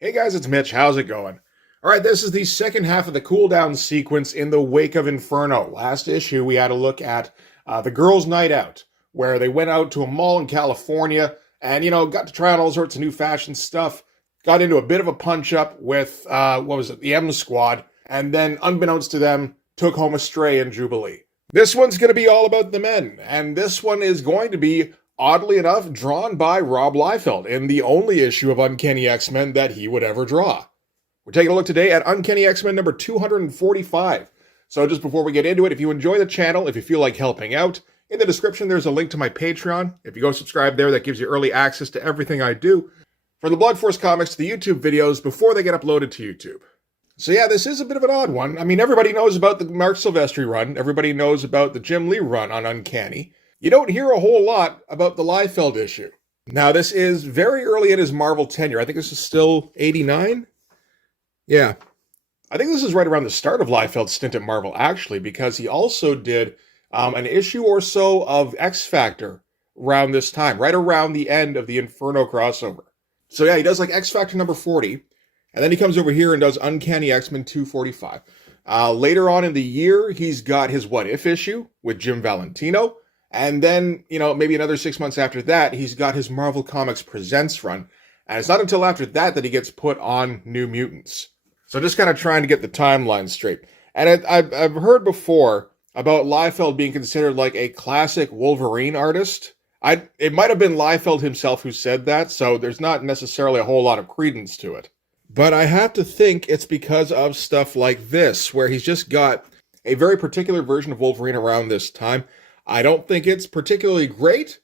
Hey guys, it's Mitch. How's it going? All right, this is the second half of the cooldown sequence in the wake of Inferno. Last issue, we had a look at the girls' night out, where they went out to a mall in California and, got to try out all sorts of new fashion stuff. Got into a bit of a punch up with, the M Squad, and then, unbeknownst to them, took home a stray in Jubilee. This one's going to be all about the men, and this one is going to be, oddly enough, drawn by Rob Liefeld in the only issue of Uncanny X-Men that he would ever draw. We're taking a look today at Uncanny X-Men number 245. So just before we get into it, if you enjoy the channel, if you feel like helping out, in the description there's a link to my Patreon. If you go subscribe there, that gives you early access to everything I do. From the Blood Force comics to the YouTube videos before they get uploaded to YouTube. So yeah, this is a bit of an odd one. I mean, everybody knows about the Mark Silvestri run. Everybody knows about the Jim Lee run on Uncanny. You don't hear a whole lot about the Liefeld issue. Now, this is very early in his Marvel tenure. I think this is still 89? Yeah. I think this is right around the start of Liefeld's stint at Marvel, actually, because he also did an issue or so of X-Factor around this time, right around the end of the Inferno crossover. So yeah, he does like X-Factor number 40, and then he comes over here and does Uncanny X-Men 245. Later on in the year, he's got his What If issue with Jim Valentino. And then, maybe another 6 months after that, he's got his Marvel Comics Presents run. And it's not until after that that he gets put on New Mutants. So just kind of trying to get the timeline straight. And I've heard before about Liefeld being considered like a classic Wolverine artist. It might have been Liefeld himself who said that, so there's not necessarily a whole lot of credence to it. But I have to think it's because of stuff like this, where he's just got a very particular version of Wolverine around this time. I don't think it's particularly great,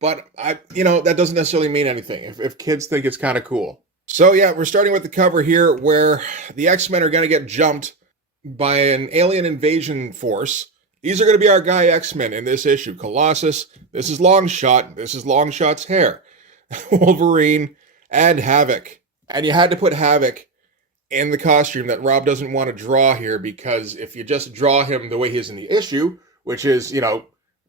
but that doesn't necessarily mean anything if kids think it's kind of cool. So yeah, we're starting with the cover here where the X-Men are going to get jumped by an alien invasion force. These are going to be our guy X-Men in this issue. Colossus, this is Longshot, this is Longshot's hair. Wolverine, and Havoc. And you had to put Havoc in the costume that Rob doesn't want to draw here, because if you just draw him the way he is in the issue, which is,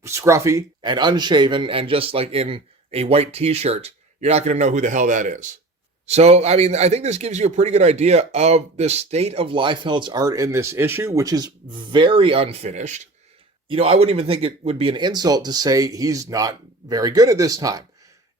scruffy and unshaven and just like in a white t-shirt, you're not going to know who the hell that is. So, I mean, I think this gives you a pretty good idea of the state of Liefeld's art in this issue, which is very unfinished. I wouldn't even think it would be an insult to say he's not very good at this time.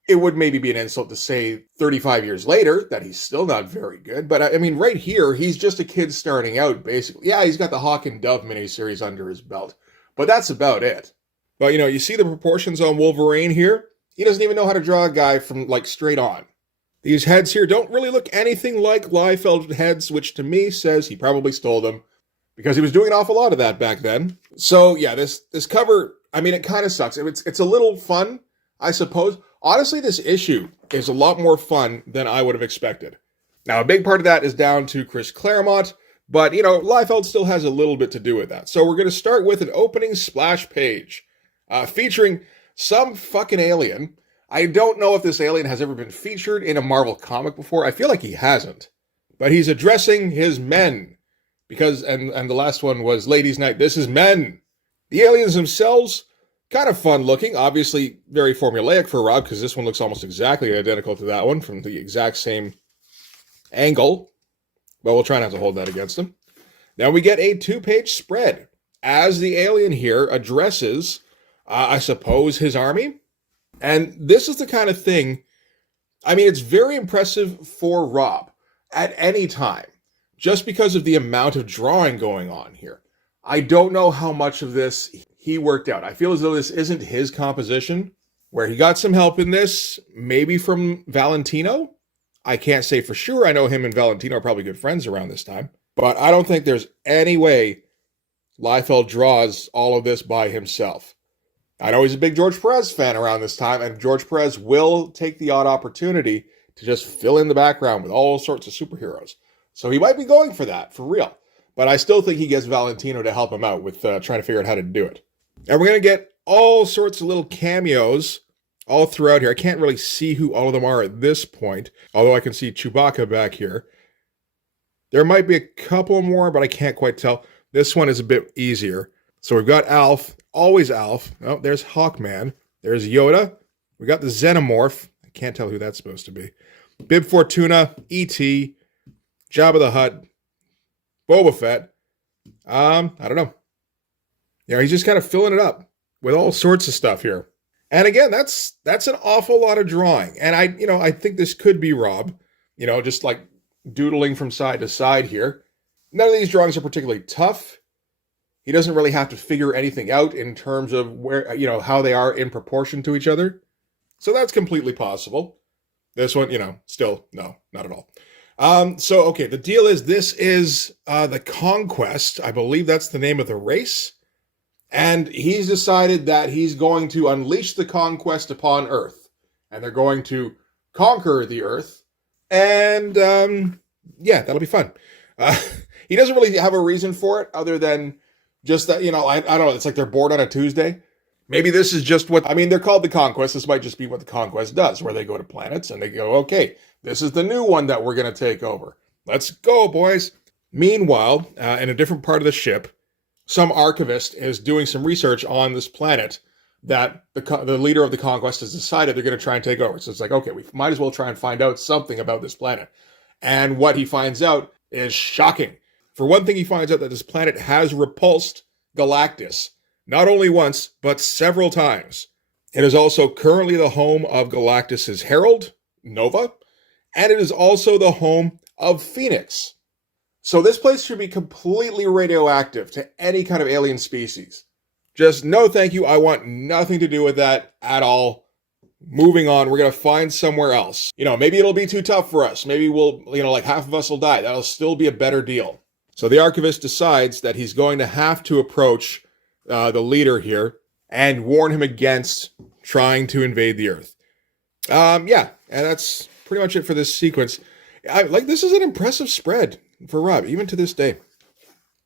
It would maybe be an insult to say 35 years later that he's still not very good. But I mean, right here, he's just a kid starting out, basically. Yeah, he's got the Hawk and Dove miniseries under his belt, but that's about it. But, you see the proportions on Wolverine here? He doesn't even know how to draw a guy from, straight on. These heads here don't really look anything like Liefeld heads, which to me says he probably stole them, because he was doing an awful lot of that back then. So, yeah, this cover, I mean, it kind of sucks. It's a little fun, I suppose. Honestly, this issue is a lot more fun than I would have expected. Now, a big part of that is down to Chris Claremont, but, Liefeld still has a little bit to do with that. So we're going to start with an opening splash page. Featuring some fucking alien. I don't know if this alien has ever been featured in a Marvel comic before. I feel like he hasn't. But he's addressing his men. Because, and the last one was Ladies' Night. This is men. The aliens themselves, kind of fun looking. Obviously, very formulaic for Rob, because this one looks almost exactly identical to that one from the exact same angle. But we'll try not to hold that against him. Now we get a 2-page spread as the alien here addresses I suppose his army. And this is the kind of thing, I mean, it's very impressive for Rob at any time, just because of the amount of drawing going on here. I don't know how much of this he worked out. I feel as though this isn't his composition, where he got some help in this, maybe from Valentino. I can't say for sure. I know him and Valentino are probably good friends around this time, but I don't think there's any way Liefeld draws all of this by himself. I know he's a big George Perez fan around this time, and George Perez will take the odd opportunity to just fill in the background with all sorts of superheroes. So he might be going for that, for real. But I still think he gets Valentino to help him out with trying to figure out how to do it. And we're going to get all sorts of little cameos all throughout here. I can't really see who all of them are at this point, although I can see Chewbacca back here. There might be a couple more, but I can't quite tell. This one is a bit easier. So we've got Alf, always Alf. Oh, there's Hawkman. There's Yoda. We got the Xenomorph. I can't tell who that's supposed to be. Bib Fortuna, E.T., Jabba the Hutt, Boba Fett. I don't know. He's just kind of filling it up with all sorts of stuff here. And again, that's an awful lot of drawing. And I think this could be Rob, just like doodling from side to side here. None of these drawings are particularly tough. He doesn't really have to figure anything out in terms of where, how they are in proportion to each other. So that's completely possible. This one, still, no, not at all. Okay, the deal is this is the Conquest. I believe that's the name of the race. And he's decided that he's going to unleash the conquest upon Earth. And they're going to conquer the Earth. And, that'll be fun. He doesn't really have a reason for it other than just that, I don't know, it's like they're bored on a Tuesday. Maybe this is just they're called the Conquest. This might just be what the Conquest does, where they go to planets and they go, okay, this is the new one that we're going to take over. Let's go, boys. Meanwhile, in a different part of the ship, some archivist is doing some research on this planet that the leader of the Conquest has decided they're going to try and take over. So it's like, okay, we might as well try and find out something about this planet. And what he finds out is shocking. For one thing, he finds out that this planet has repulsed Galactus, not only once, but several times. It is also currently the home of Galactus's herald, Nova, and it is also the home of Phoenix. So this place should be completely radioactive to any kind of alien species. Just no thank you, I want nothing to do with that at all. Moving on, we're going to find somewhere else. Maybe it'll be too tough for us. Maybe we'll, like half of us will die. That'll still be a better deal. So the archivist decides that he's going to have to approach the leader here and warn him against trying to invade the Earth. And that's pretty much it for this sequence. This is an impressive spread for Rob, even to this day.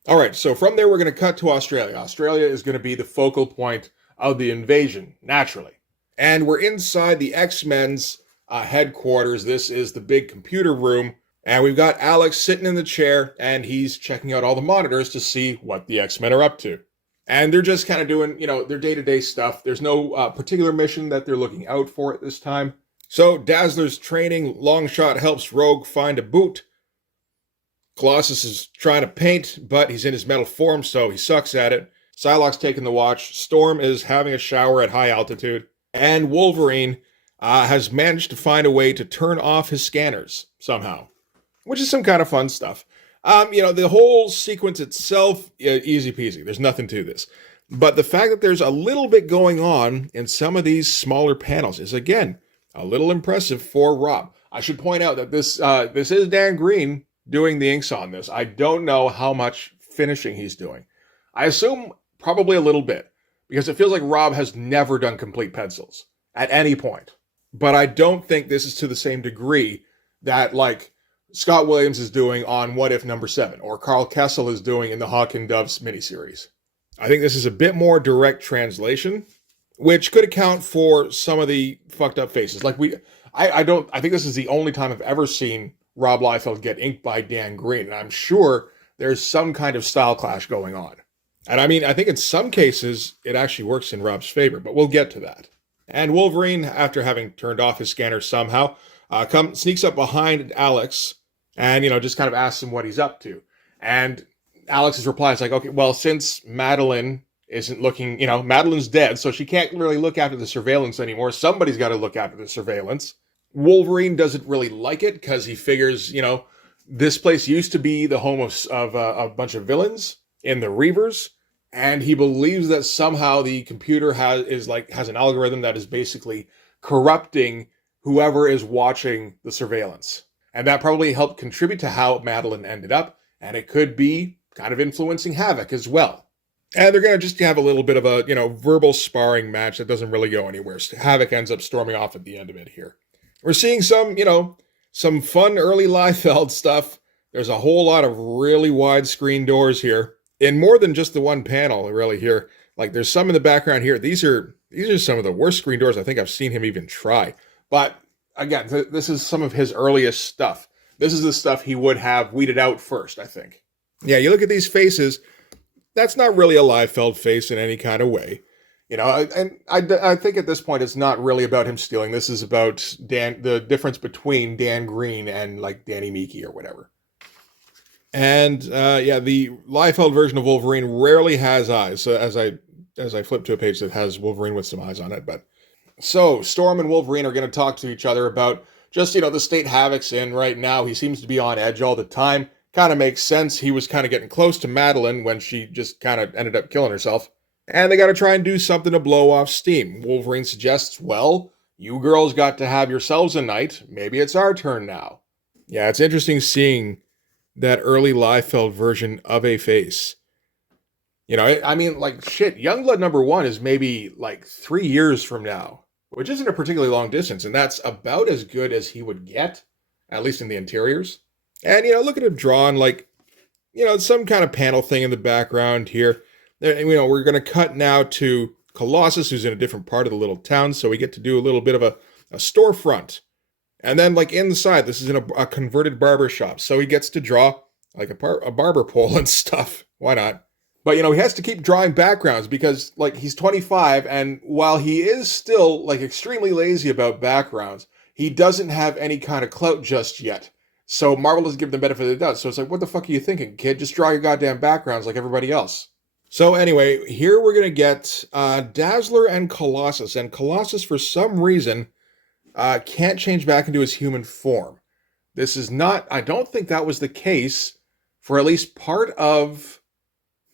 All right, so from there, we're going to cut to Australia. Australia is going to be the focal point of the invasion, naturally. And we're inside the X-Men's headquarters. This is the big computer room. And we've got Alex sitting in the chair, and he's checking out all the monitors to see what the X-Men are up to. And they're just kind of doing, their day-to-day stuff. There's no particular mission that they're looking out for at this time. So Dazzler's training. Longshot helps Rogue find a boot. Colossus is trying to paint, but he's in his metal form, so he sucks at it. Psylocke's taking the watch. Storm is having a shower at high altitude. And Wolverine has managed to find a way to turn off his scanners somehow, which is some kind of fun stuff. The whole sequence itself, easy peasy. There's nothing to this. But the fact that there's a little bit going on in some of these smaller panels is, again, a little impressive for Rob. I should point out that this is Dan Green doing the inks on this. I don't know how much finishing he's doing. I assume probably a little bit, because it feels like Rob has never done complete pencils at any point. But I don't think this is to the same degree that, Scott Williams is doing on What If number 7, or Carl Kessel is doing in the Hawk and Doves miniseries. I think this is a bit more direct translation, which could account for some of the fucked up faces. I think this is the only time I've ever seen Rob Liefeld get inked by Dan Green, and I'm sure there's some kind of style clash going on. And I think in some cases, it actually works in Rob's favor, but we'll get to that. And Wolverine, after having turned off his scanner somehow, sneaks up behind Alex and, just kind of asks him what he's up to. And Alex's reply is like, okay, well, since Madeline isn't looking, Madeline's dead, so she can't really look after the surveillance anymore. Somebody's got to look after the surveillance. Wolverine doesn't really like it because he figures, this place used to be the home of a bunch of villains in the Reavers, and he believes that somehow the computer has an algorithm that is basically corrupting whoever is watching the surveillance. And that probably helped contribute to how Madeline ended up, and it could be kind of influencing Havoc as well. And they're going to just have a little bit of a, verbal sparring match that doesn't really go anywhere. So Havoc ends up storming off at the end of it here. We're seeing some fun early Liefeld stuff. There's a whole lot of really wide screen doors here. In more than just the one panel, really, here. There's some in the background here. These are some of the worst screen doors I think I've seen him even try. But, again, this is some of his earliest stuff. This is the stuff he would have weeded out first, I think. Yeah, you look at these faces. That's not really a Liefeld face in any kind of way. I think at this point it's not really about him stealing. This is about the difference between Dan Green and like Danny Meeke or whatever. And yeah, the Liefeld version of Wolverine rarely has eyes. So as I flip to a page that has Wolverine with some eyes on it, but so Storm and Wolverine are going to talk to each other about just the state Havoc's in right now. He seems to be on edge all the time. Kind of makes sense. He was kind of getting close to Madeline when she just kind of ended up killing herself. And they got to try and do something to blow off steam. Wolverine suggests, well, you girls got to have yourselves a night. Maybe it's our turn now. Yeah, it's interesting seeing that early Liefeld version of a face. I mean, like, shit, Youngblood #1 is maybe, like, 3 years from now, which isn't a particularly long distance, and that's about as good as he would get, at least in the interiors. And, look at him drawing, like, some kind of panel thing in the background here. We're going to cut now to Colossus, who's in a different part of the little town, so we get to do a little bit of a storefront. And then, like, inside, this is in a converted barber shop, so he gets to draw, like, a barber pole and stuff. Why not? But, he has to keep drawing backgrounds because, like, he's 25, and while he is still, like, extremely lazy about backgrounds, he doesn't have any kind of clout just yet. So Marvel doesn't give them benefit of the doubt. So it's like, what the fuck are you thinking, kid? Just draw your goddamn backgrounds like everybody else. So anyway, here we're going to get Dazzler and Colossus. And Colossus, for some reason, can't change back into his human form. This is not, I don't think that was the case for at least part of,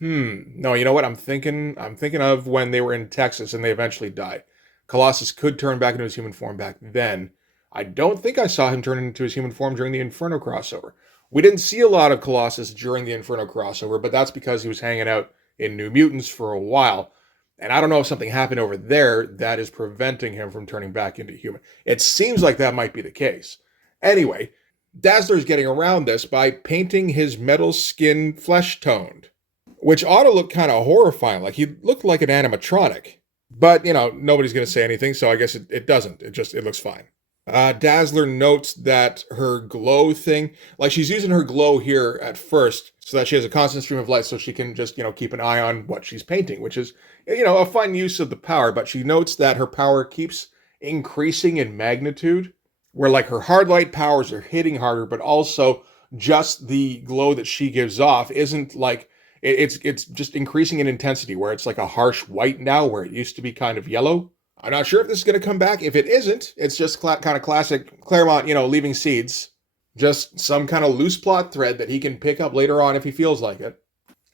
no, you know what? I'm thinking of when they were in Texas and they eventually died. Colossus could turn back into his human form back then. I don't think I saw him turn into his human form during the Inferno crossover. We didn't see a lot of Colossus during the Inferno crossover, but that's because he was hanging out in New Mutants for a while. And I don't know if something happened over there that is preventing him from turning back into human. It seems like that might be the case. Anyway, Dazzler's getting around this by painting his metal skin flesh-toned, which ought to look kind of horrifying. Like, he looked like an animatronic. But, nobody's going to say anything, so I guess it doesn't. It looks fine. Dazzler notes that her glow thing, like she's using her glow here at first so that she has a constant stream of light so she can just, keep an eye on what she's painting, which is, a fun use of the power. But she notes that her power keeps increasing in magnitude, where like her hard light powers are hitting harder, but also just the glow that she gives off isn't like, it's just increasing in intensity, where it's like a harsh white now, where it used to be kind of yellow. I'm not sure if this is going to come back. If it isn't, it's just kind of classic Claremont, leaving seeds. Just some kind of loose plot thread that he can pick up later on if he feels like it.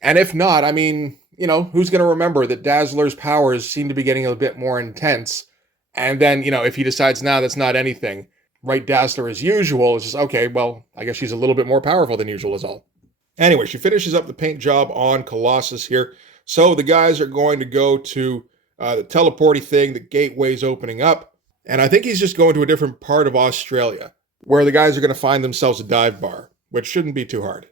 And if not, I mean, who's going to remember that Dazzler's powers seem to be getting a bit more intense? And then, if he decides now that's not anything, write Dazzler as usual, it's just, okay, well, I guess she's a little bit more powerful than usual is all. Anyway, she finishes up the paint job on Colossus here. So the guys are going to go to the teleporty thing, the gateway's opening up. And I think he's just going to a different part of Australia, where the guys are going to find themselves a dive bar, which shouldn't be too hard.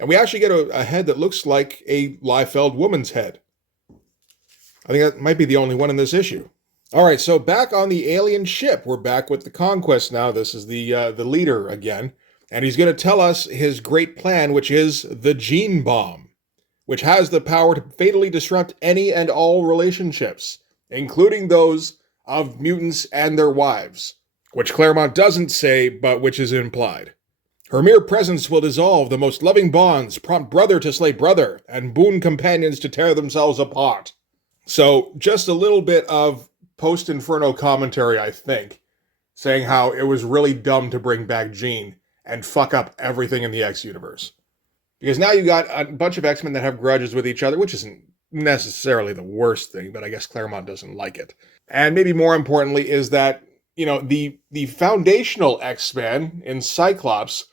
And we actually get a head that looks like a Liefeld woman's head. I think that might be the only one in this issue. All right, so back on the alien ship, we're back with the Conquest now. This is the leader again. And he's going to tell us his great plan, which is the gene bomb, which has the power to fatally disrupt any and all relationships, including those of mutants and their wives, which Claremont doesn't say, but which is implied. Her mere presence will dissolve the most loving bonds, prompt brother to slay brother, and boon companions to tear themselves apart. So, just a little bit of post-Inferno commentary, I think, saying how it was really dumb to bring back Jean and fuck up everything in the X universe. Because now you got a bunch of X-Men that have grudges with each other, which isn't necessarily the worst thing, but I guess Claremont doesn't like it. And maybe more importantly is that, the foundational X-Men in Cyclops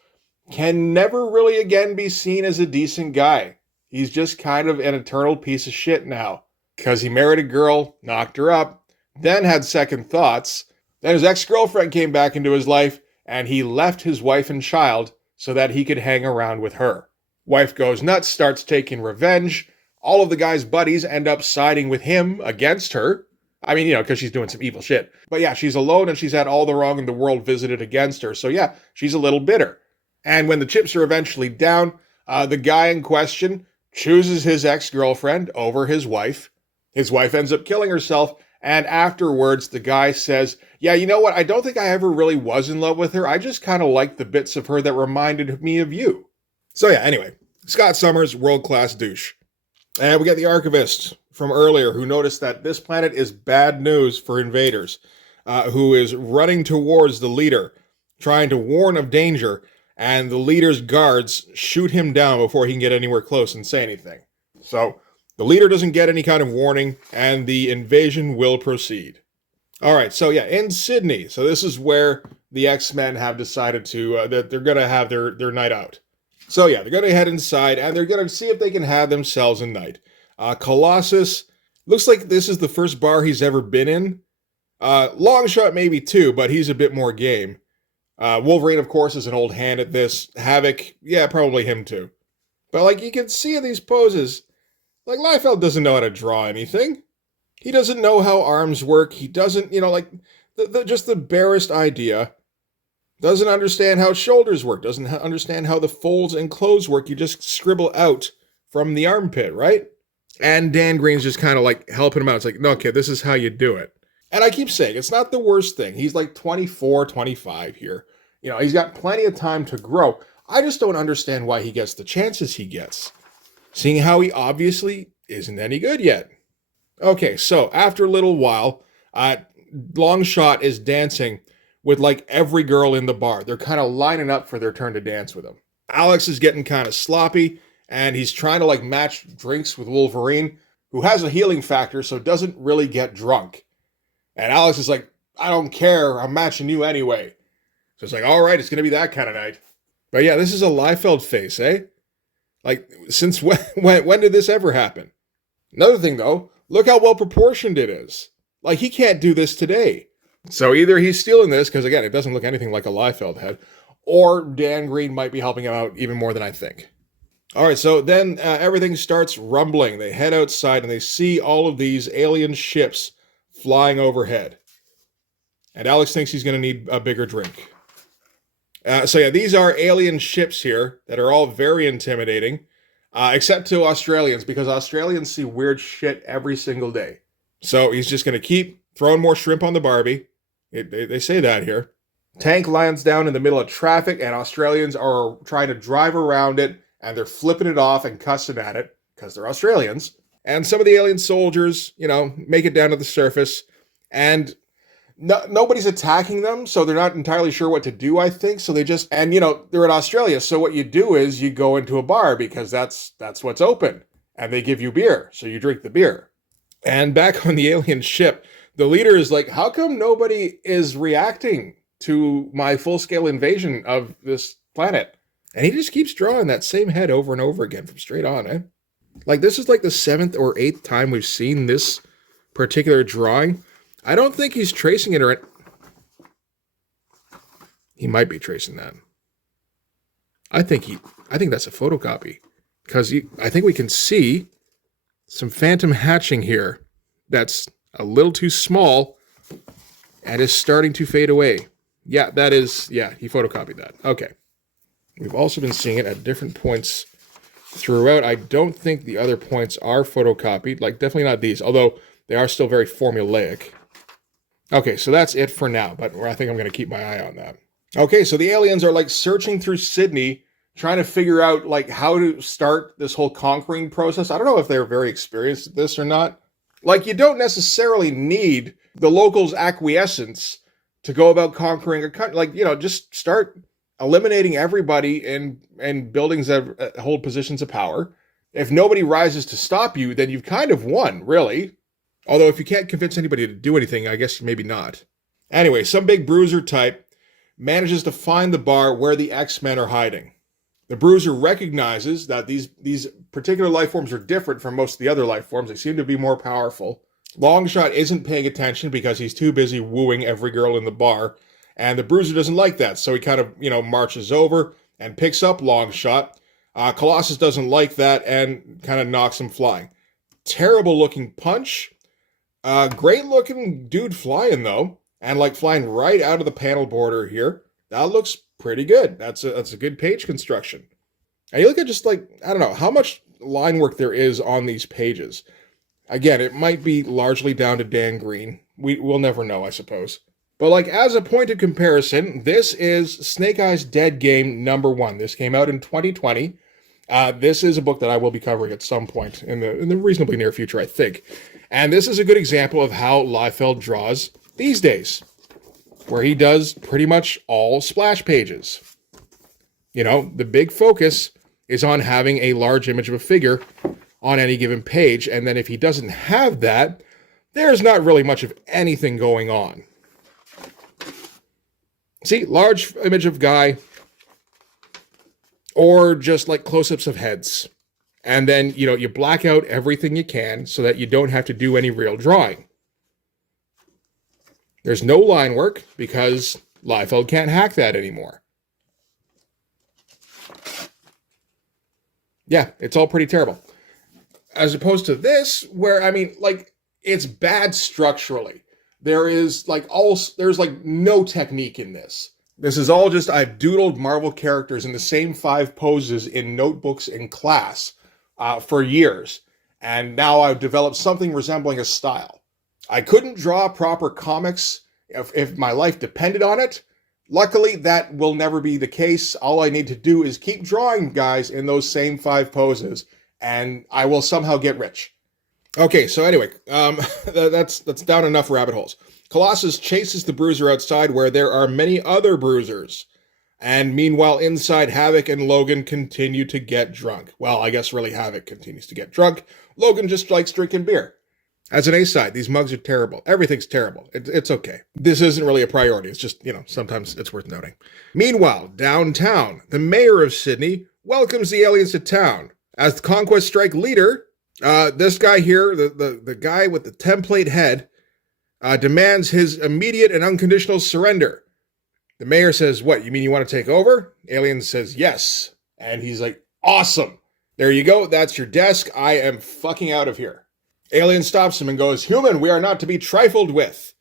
can never really again be seen as a decent guy. He's just kind of an eternal piece of shit now. Because he married a girl, knocked her up, then had second thoughts, then his ex-girlfriend came back into his life, and he left his wife and child so that he could hang around with her. Wife goes nuts, starts taking revenge. All of the guy's buddies end up siding with him against her. I mean, because she's doing some evil shit. But yeah, she's alone and she's had all the wrong in the world visited against her. So yeah, she's a little bitter. And when the chips are eventually down, the guy in question chooses his ex-girlfriend over his wife. His wife ends up killing herself, and afterwards the guy says, yeah, you know what, I don't think I ever really was in love with her. I just kind of liked the bits of her that reminded me of you. So yeah, anyway, Scott Summers, world-class douche. And we got the archivist from earlier who noticed that this planet is bad news for invaders, who is running towards the leader, trying to warn of danger, and the leader's guards shoot him down before he can get anywhere close and say anything. So the leader doesn't get any kind of warning, and the invasion will proceed. All right, so yeah, in Sydney. So this is where the X-Men have decided to that they're going to have their night out. So yeah, they're going to head inside, and they're going to see if they can have themselves a night. Colossus, looks like this is the first bar he's ever been in. Longshot maybe too, but he's a bit more game. Wolverine, of course, is an old hand at this. Havoc, yeah, probably him too. But like you can see in these poses, like Liefeld doesn't know how to draw anything. He doesn't know how arms work. He doesn't, like just the barest idea. Doesn't understand how shoulders work. Doesn't understand how the folds and clothes work. You just scribble out from the armpit, right? And Dan Green's just kind of like helping him out. It's like, no, kid, this is how you do it. And I keep saying, it's not the worst thing. He's like 24, 25 here. He's got plenty of time to grow. I just don't understand why he gets the chances he gets, seeing how he obviously isn't any good yet. Okay, so after a little while, Longshot is dancing with like every girl in the bar. They're kind of lining up for their turn to dance with him. Alex is getting kind of sloppy, and he's trying to like match drinks with Wolverine, who has a healing factor, so doesn't really get drunk. And Alex is like, I don't care, I'm matching you anyway. So it's like, all right, it's going to be that kind of night. But yeah, this is a Liefeld face, eh? Like, since when did this ever happen? Another thing, though, look how well proportioned it is. Like, he can't do this today. So either he's stealing this, because again, it doesn't look anything like a Liefeld head, or Dan Green might be helping him out even more than I think. All right, so then everything starts rumbling. They head outside and they see all of these alien ships flying overhead. And Alex thinks he's going to need a bigger drink. So yeah, these are alien ships here that are all very intimidating, except to Australians, because Australians see weird shit every single day. So he's just going to keep throwing more shrimp on the Barbie. They say that here. Tank lands down in the middle of traffic, and Australians are trying to drive around it, and they're flipping it off and cussing at it, because they're Australians. And some of the alien soldiers, make it down to the surface, and nobody's attacking them, so they're not entirely sure what to do, I think. So they just, and they're in Australia, so what you do is you go into a bar, because that's what's open, and they give you beer, so you drink the beer. And back on the alien ship, the leader is like, how come nobody is reacting to my full-scale invasion of this planet? And he just keeps drawing that same head over and over again from straight on, eh? Like, this is like the 7th or 8th time we've seen this particular drawing. I don't think he's tracing it, or he might be tracing that. I think that's a photocopy, because I think we can see some phantom hatching here that's a little too small and is starting to fade away. Yeah, he photocopied that. Okay. We've also been seeing it at different points throughout. I don't think the other points are photocopied, like definitely not these, although they are still very formulaic. Okay, so that's it for now, but I think I'm going to keep my eye on that. Okay, so the aliens are like searching through Sydney, trying to figure out like how to start this whole conquering process. I don't know if they're very experienced at this or not. Like, you don't necessarily need the locals' acquiescence to go about conquering a country. Like, just start eliminating everybody in buildings that hold positions of power. If nobody rises to stop you, then you've kind of won, really. Although if you can't convince anybody to do anything, I guess maybe not. Anyway, some big bruiser type manages to find the bar where the X-Men are hiding. The bruiser recognizes that these particular life forms are different from most of the other life forms. They seem to be more powerful. Longshot isn't paying attention because he's too busy wooing every girl in the bar. And the bruiser doesn't like that, so he kind of, marches over and picks up Longshot. Colossus doesn't like that and kind of knocks him flying. Terrible looking punch. Great looking dude flying, though. And like flying right out of the panel border here. That looks pretty good. That's a good page construction. And you look at just like, I don't know, how much line work there is on these pages. Again, it might be largely down to Dan Green. We'll never know, I suppose. But like as a point of comparison, this is Snake Eyes Dead Game #1. This came out in 2020. This is a book that I will be covering at some point in the reasonably near future, I think. And this is a good example of how Liefeld draws these days, where he does pretty much all splash pages. You know, the big focus is on having a large image of a figure on any given page, and then if he doesn't have that, there's not really much of anything going on. See, large image of guy, or just like close-ups of heads. And then, you know, you black out everything you can so that you don't have to do any real drawing. There's no line work because Liefeld can't hack that anymore. Yeah, it's all pretty terrible. As opposed to this, where, I mean, like, it's bad structurally. There's like no technique in this. This is all just, I've doodled Marvel characters in the same 5 poses in notebooks in class for years. And now I've developed something resembling a style. I couldn't draw proper comics if my life depended on it. Luckily, that will never be the case. All I need to do is keep drawing guys in those same 5 poses, and I will somehow get rich. Okay, so anyway, that's down enough rabbit holes. Colossus chases the Bruiser outside where there are many other Bruisers. And meanwhile, inside, Havoc and Logan continue to get drunk. Well, I guess really Havoc continues to get drunk. Logan just likes drinking beer. As an A-side, these mugs are terrible. Everything's terrible. It's okay. This isn't really a priority. It's just, you know, sometimes it's worth noting. Meanwhile, downtown, the mayor of Sydney welcomes the aliens to town. As the Conquest Strike leader, this guy here, the guy with the template head, demands his immediate and unconditional surrender. The mayor says, what, you mean you want to take over? Alien says, yes. And he's like, awesome. There you go. That's your desk. I am fucking out of here. Alien stops him and goes, human, we are not to be trifled with.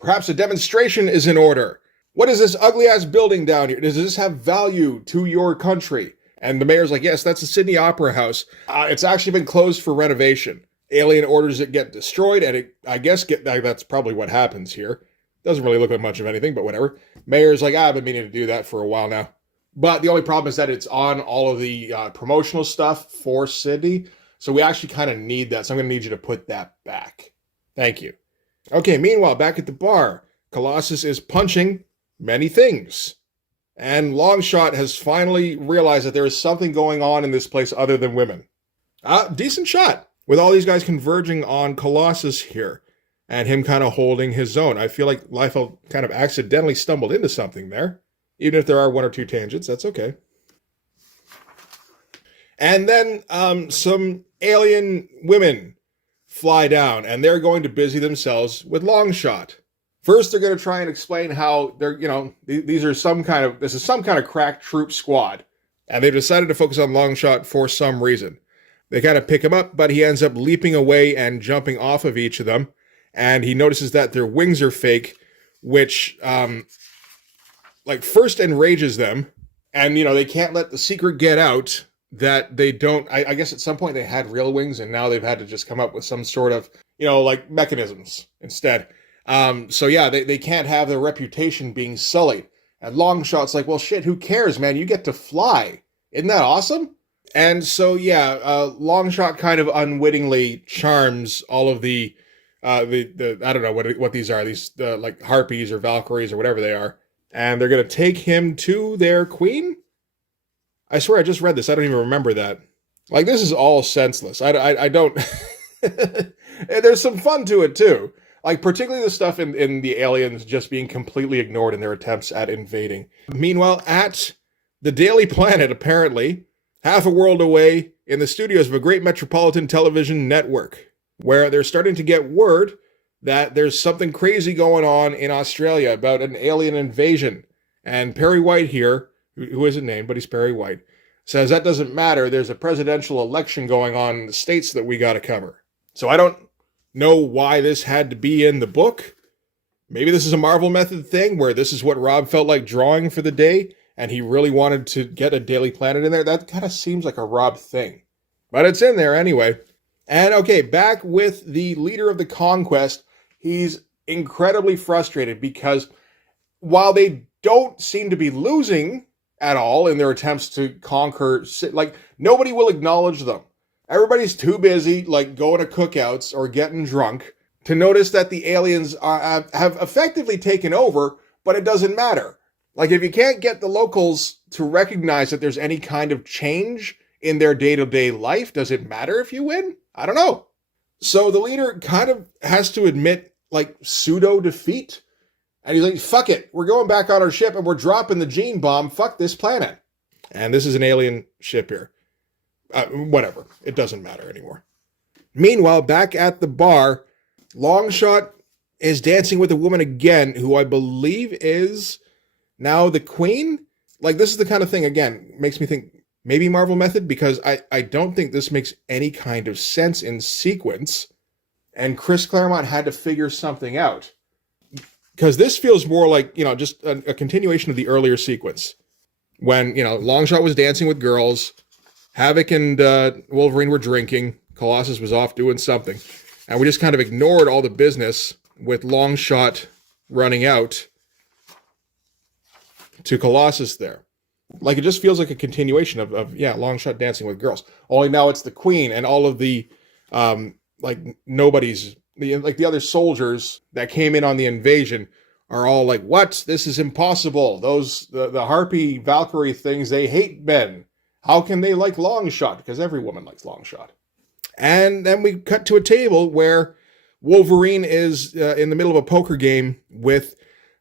Perhaps a demonstration is in order. What is this ugly-ass building down here? Does this have value to your country? And the mayor's like, yes, that's the Sydney Opera House. It's actually been closed for renovation. Alien orders it get destroyed, and that's probably what happens here. Doesn't really look like much of anything, but whatever. Mayor's like, I've been meaning to do that for a while now. But the only problem is that it's on all of the promotional stuff for Sydney. So we actually kind of need that. So I'm going to need you to put that back. Thank you. Okay, meanwhile, back at the bar, Colossus is punching many things. And Longshot has finally realized that there is something going on in this place other than women. Decent shot, with all these guys converging on Colossus here, and him kind of holding his own. I feel like Liefeld kind of accidentally stumbled into something there. Even if there are 1 or 2 tangents, that's okay. And then some alien women fly down, and they're going to busy themselves with Longshot. First, they're going to try and explain how they're, you know, this is some kind of crack troop squad. And they've decided to focus on Longshot for some reason. They kind of pick him up, but he ends up leaping away and jumping off of each of them. And he notices that their wings are fake, which, first enrages them. And, you know, they can't let the secret get out that they don't, I guess at some point they had real wings, and now they've had to just come up with some sort of, you know, like mechanisms instead. So yeah, they can't have their reputation being sullied. And Longshot's like, well, shit, who cares, man? You get to fly. Isn't that awesome? And so, yeah, Longshot kind of unwittingly charms all of the I don't know what these are, these like harpies or Valkyries or whatever they are. And they're going to take him to their queen? I swear I just read this. I don't even remember that. Like, this is all senseless. I don't... There's some fun to it, too. Like, particularly the stuff in the aliens just being completely ignored in their attempts at invading. Meanwhile, at the Daily Planet, apparently, half a world away, in the studios of a great metropolitan television network, where they're starting to get word that there's something crazy going on in Australia about an alien invasion. And Perry White here, who isn't named, but he's Perry White, says that doesn't matter. There's a presidential election going on in the States that we got to cover. So I don't know why this had to be in the book. Maybe this is a Marvel Method thing where this is what Rob felt like drawing for the day, and he really wanted to get a Daily Planet in there. That kind of seems like a Rob thing. But it's in there anyway. And okay, back with the leader of the conquest. He's incredibly frustrated because while they don't seem to be losing at all in their attempts to conquer, like, nobody will acknowledge them. Everybody's too busy, like, going to cookouts or getting drunk to notice that the aliens have effectively taken over, but it doesn't matter. Like, if you can't get the locals to recognize that there's any kind of change in their day-to-day life, does it matter if you win? I don't know. So the leader kind of has to admit, like, pseudo-defeat. And he's like, fuck it, we're going back on our ship and we're dropping the gene bomb. Fuck this planet. And this is an alien ship here. Whatever. It doesn't matter anymore. Meanwhile, back at the bar, Longshot is dancing with a woman again, who I believe is now the queen. Like, this is the kind of thing, again, makes me think maybe Marvel method, because I don't think this makes any kind of sense in sequence. And Chris Claremont had to figure something out. Because this feels more like, just a continuation of the earlier sequence. When, Longshot was dancing with girls, Havoc and Wolverine were drinking, Colossus was off doing something. And we just kind of ignored all the business with Longshot running out to Colossus there. Like, it just feels like a continuation of Longshot dancing with girls. Only now it's the Queen and all of the, nobodies, the other soldiers that came in on the invasion are all like, what? This is impossible. The Harpy Valkyrie things, they hate men. How can they like Longshot? Because every woman likes Longshot. And then we cut to a table where Wolverine is in the middle of a poker game with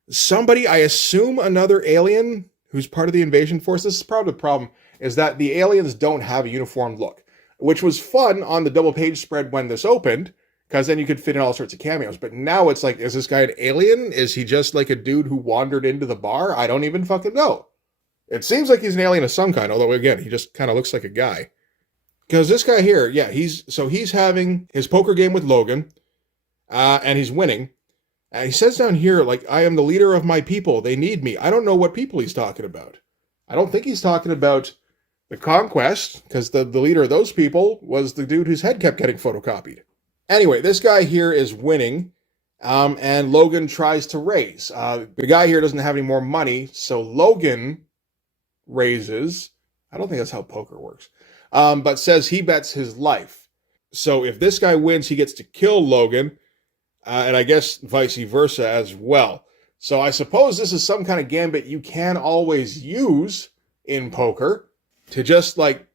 somebody, I assume another alien who's part of the invasion force. This is part of the problem, is that the aliens don't have a uniform look, which was fun on the double page spread when this opened, because then you could fit in all sorts of cameos. But now it's like, is this guy an alien? Is he just like a dude who wandered into the bar? I don't even fucking know. It seems like he's an alien of some kind, although, again, he just kind of looks like a guy. Because this guy here, he's having his poker game with Logan, and he's winning. And he says down here, like, I am the leader of my people. They need me. I don't know what people he's talking about. I don't think he's talking about the conquest, because the leader of those people was the dude whose head kept getting photocopied. Anyway, this guy here is winning, and Logan tries to raise. The guy here doesn't have any more money, so Logan raises. I don't think that's how poker works. But says he bets his life. So if this guy wins, he gets to kill Logan, and I guess vice versa as well. So I suppose this is some kind of gambit you can always use in poker to just, like,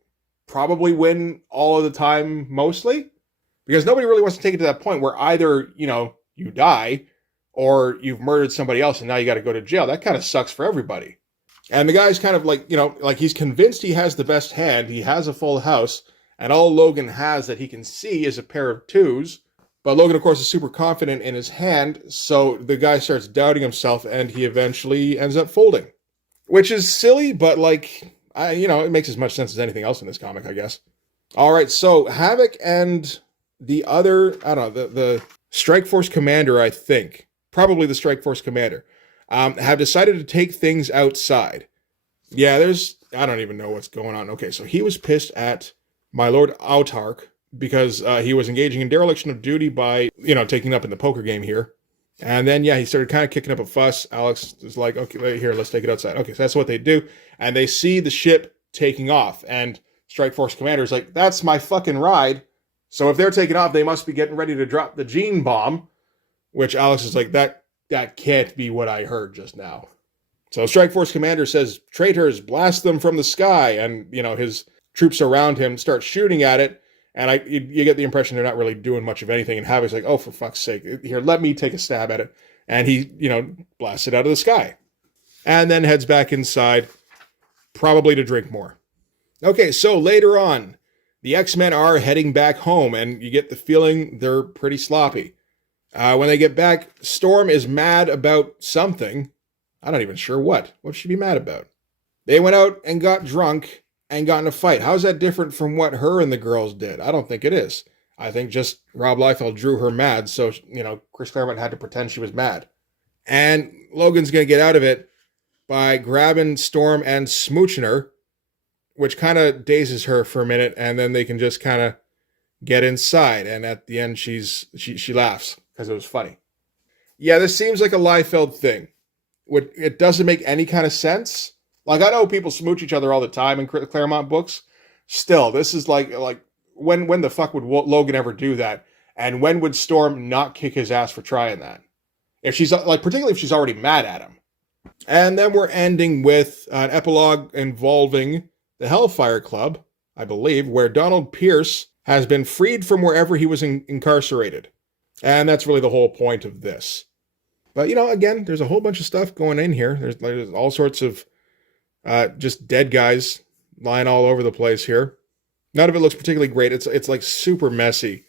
probably win all of the time mostly. Because nobody really wants to take it to that point where either, you die or you've murdered somebody else and now you got to go to jail. That kind of sucks for everybody. And the guy's kind of like, like he's convinced he has the best hand. He has a full house. And all Logan has that he can see is a pair of twos. But Logan, of course, is super confident in his hand. So the guy starts doubting himself and he eventually ends up folding. Which is silly, but it makes as much sense as anything else in this comic, I guess. All right, so Havoc and the other, I don't know, the Strike Force commander, I think, probably the Strike Force commander, have decided to take things outside. Yeah, I don't even know what's going on. Okay, so he was pissed at my Lord Autark because he was engaging in dereliction of duty by, taking up in the poker game here. And then, he started kind of kicking up a fuss. Alex was like, okay, here, let's take it outside. Okay, so that's what they do. And they see the ship taking off. And Strike Force commander is like, that's my fucking ride. So if they're taking off, they must be getting ready to drop the gene bomb, which Alex is like, that can't be what I heard just now. So Strike Force commander says, traitors, blast them from the sky. And, his troops around him start shooting at it. And you get the impression they're not really doing much of anything. And Havoc's like, oh, for fuck's sake, here, let me take a stab at it. And he, blasts it out of the sky. And then heads back inside, probably to drink more. Okay, so later on, the X-Men are heading back home, and you get the feeling they're pretty sloppy. When they get back, Storm is mad about something. I'm not even sure what. What should she be mad about? They went out and got drunk and got in a fight. How's that different from what her and the girls did? I don't think it is. I think just Rob Liefeld drew her mad, so, Chris Claremont had to pretend she was mad. And Logan's going to get out of it by grabbing Storm and smooching her, which kind of dazes her for a minute, and then they can just kind of get inside. And at the end, she laughs because it was funny. Yeah, this seems like a Liefeld thing. It doesn't make any kind of sense. Like, I know people smooch each other all the time in Claremont books. Still, this is like when the fuck would Logan ever do that? And when would Storm not kick his ass for trying that? If she's like, particularly if she's already mad at him. And then we're ending with an epilogue involving the Hellfire Club, I believe, where Donald Pierce has been freed from wherever he was incarcerated. And that's really the whole point of this. But, you know, again, there's a whole bunch of stuff going in here. There's all sorts of just dead guys lying all over the place here. None of it looks particularly great. It's like super messy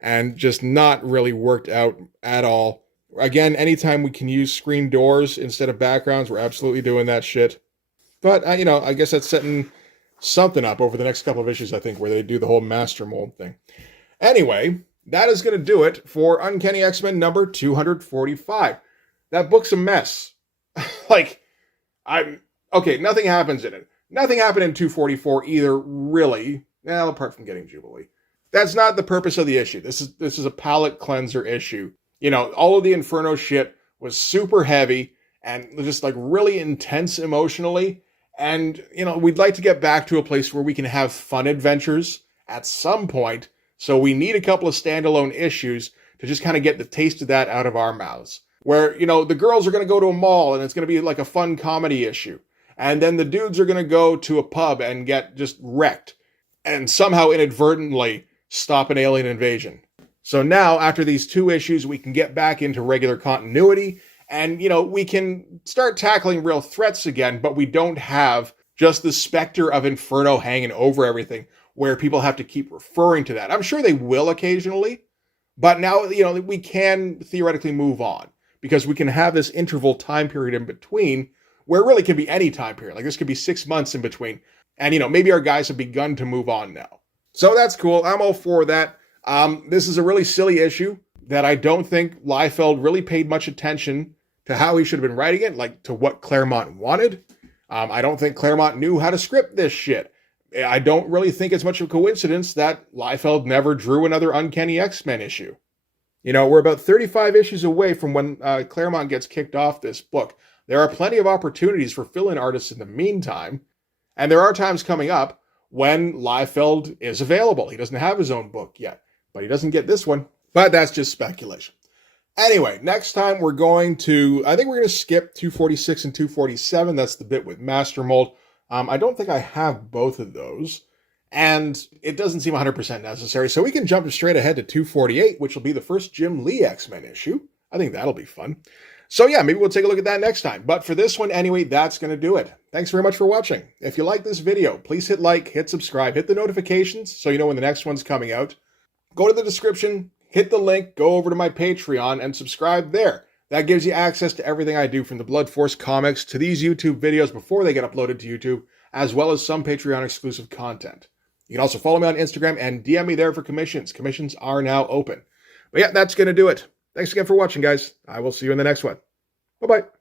and just not really worked out at all. Again, anytime we can use screen doors instead of backgrounds, we're absolutely doing that shit. But, you know, I guess that's setting something up over the next couple of issues, I think, where they do the whole master mold thing. Anyway, that is going to do it for Uncanny X-Men number 245. That book's a mess. Okay, nothing happens in it. Nothing happened in 244 either, really. Well, apart from getting Jubilee. That's not the purpose of the issue. This is a palate cleanser issue. You know, all of the Inferno shit was super heavy and just like really intense emotionally. And, you know, we'd like to get back to a place where we can have fun adventures at some point. So we need a couple of standalone issues to just kind of get the taste of that out of our mouths. Where, you know, the girls are going to go to a mall and it's going to be like a fun comedy issue. And then the dudes are going to go to a pub and get just wrecked. And somehow inadvertently stop an alien invasion. So now, after these two issues, we can get back into regular continuity. And, you know, we can start tackling real threats again. But we don't have just the specter of Inferno hanging over everything, where people have to keep referring to that. I'm sure they will occasionally, but now, you know, we can theoretically move on because we can have this interval time period in between where it really can be any time period. Like this could be 6 months in between. And, you know, maybe our guys have begun to move on now. So that's cool. I'm all for that. This is a really silly issue that I don't think Liefeld really paid much attention to how he should have been writing it, like to what Claremont wanted. I don't think Claremont knew how to script this shit. I don't really think it's much of a coincidence that Liefeld never drew another Uncanny X-Men issue. You know, we're about 35 issues away from when Claremont gets kicked off this book. There are plenty of opportunities for fill-in artists in the meantime, and there are times coming up when Liefeld is available. He doesn't have his own book yet, but he doesn't get this one. But that's just speculation. Anyway, next time I think we're going to skip 246 and 247. That's the bit with Master Mold. I don't think I have both of those, and it doesn't seem 100% necessary, so we can jump straight ahead to 248, which will be the first Jim Lee X-Men issue. I think that'll be fun. So yeah, maybe we'll take a look at that next time. But for this one, anyway, that's going to do it. Thanks very much for watching. If you like this video, please hit like, hit subscribe, hit the notifications so you know when the next one's coming out. Go to the description, hit the link, go over to my Patreon, and subscribe there. That gives you access to everything I do, from the Blood Force comics to these YouTube videos before they get uploaded to YouTube, as well as some Patreon exclusive content. You can also follow me on Instagram and DM me there for commissions. Commissions are now open. But yeah, that's going to do it. Thanks again for watching, guys. I will see you in the next one. Bye-bye.